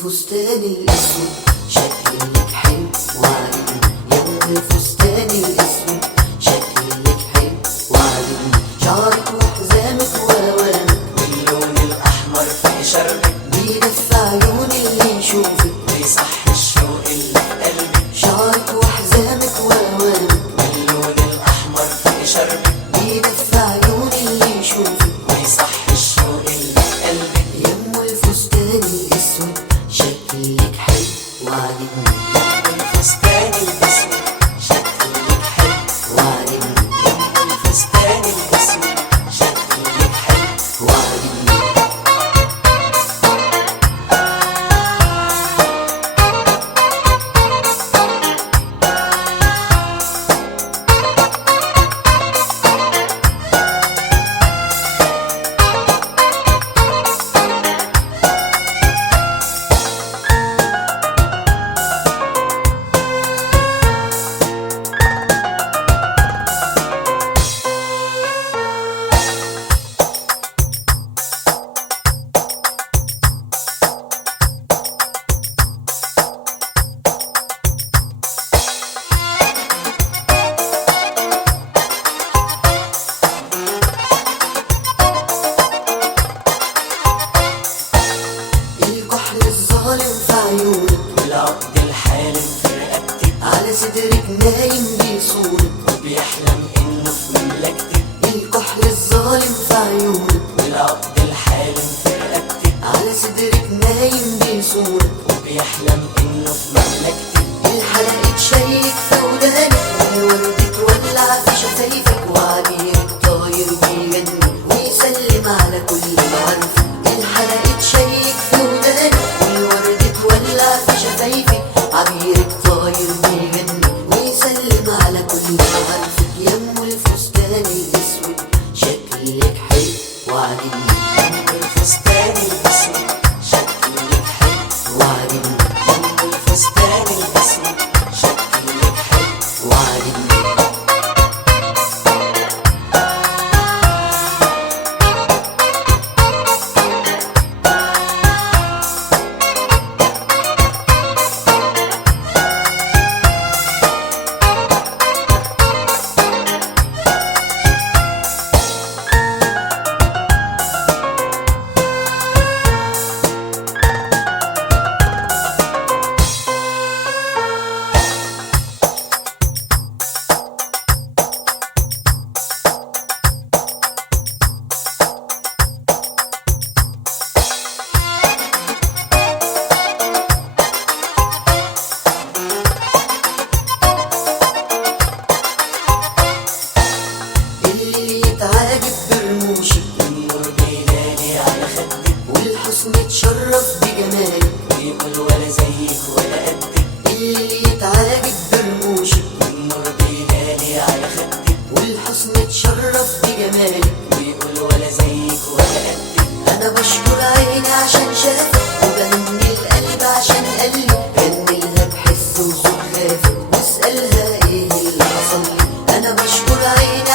الفستان الاسود شكلك حلو وعاجبني، يا ام الفستان الاسود شكلك حلو وعاجبني، شعرك وحزامك وهوامك واللون الاحمر في شربك بيدفى عيون اللي يشوفك ويصح الشوق اللي في قلبك. شعرك وحزامك وهوامك واللون الاحمر في شربك بيدفى عيون اللي يشوفك ويصح الشوق اللي في قلبك. يا ام الفستان الاسود شكلك حلو وعاجبني الفستان الاسود شكلك حلو وعاجبني الفستان الاسود شكلك حلو وعاجبني. الكحل الظالم في عيونك والعقد الحالم في رقبتك على صدرك نايم بيصورك وبيحلم انه في مملكتك. الكحل الظالم في عيونك والعقد الحالم في رقبتك على صدرك نايم بيصورك وبيحلم انه في مملكتك. الحلقة تشيك في ودانك والورد تولع في شفايفك وعبيرك طاير بيغني ويسلم على كل معارفك. الحلقة تشيك في ودانك والورد تولع في شفايفك عبيرك طاير بيغني ويسلم على كل معارفك. يا ام الفستان الاسود شكلك حلو وعاجبني الفستان الاسود شكلك حلو وعاجبني الفستان الاسود شكلك حلو وعاجبني. اللي يتعاجب برموشك النور بيلالي على خدك والحسن يتشرف بجمالك ويقول ولا زيك ولا قدك. اللي يتعاجب برموشك النور بيلالي على خدك والحسن يتشرف بجمالك ويقول ولا زيك ولا قدك. انا بشكر عيني عشان شافك وبهني القلب عشان قلبي غني لها بحس وصوت خافت واسألها ايه اللي حصل لي. انا بشكر عيني